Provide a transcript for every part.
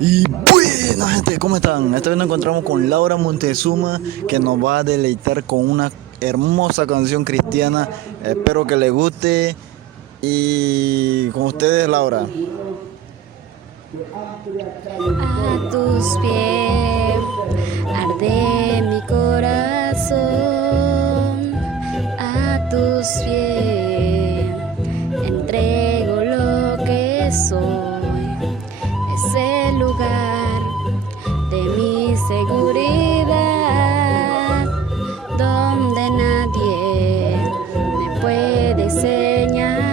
Y bueno, gente, ¿cómo están? Esta vez nos encontramos con Laura Montezuma, que nos va a deleitar con una hermosa canción cristiana. Espero que les guste. Y con ustedes, Laura. A tus pies arde mi corazón, a tus pies entrego lo que soy, es el lugar de mi seguridad, donde nadie me puede señalar.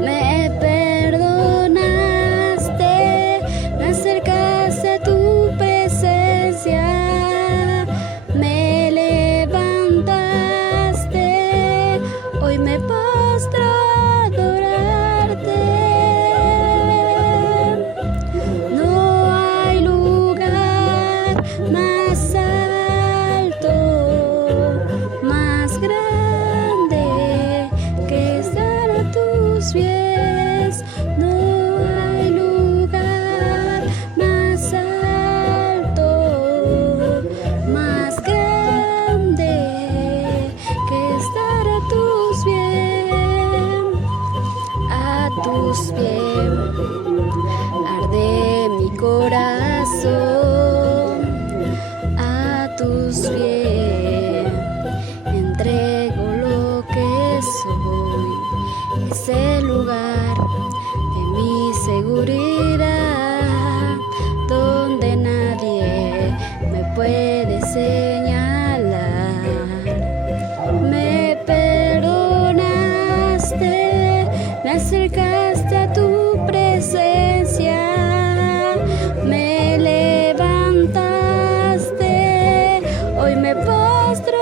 Me perdonaste, me acercaste a tu presencia, me levantaste, hoy me postro a adorarte. No hay lugar más alto, más grande que estar a tus pies. No hay lugar más alto, más grande que estar a tus pies. A tus pies arde mi corazón, a tus pies entrego lo que soy, es el lugar de mi seguridad, donde nadie me puede señalar. Me perdonaste, me acercaste a tu presencia, me levantaste, hoy me postro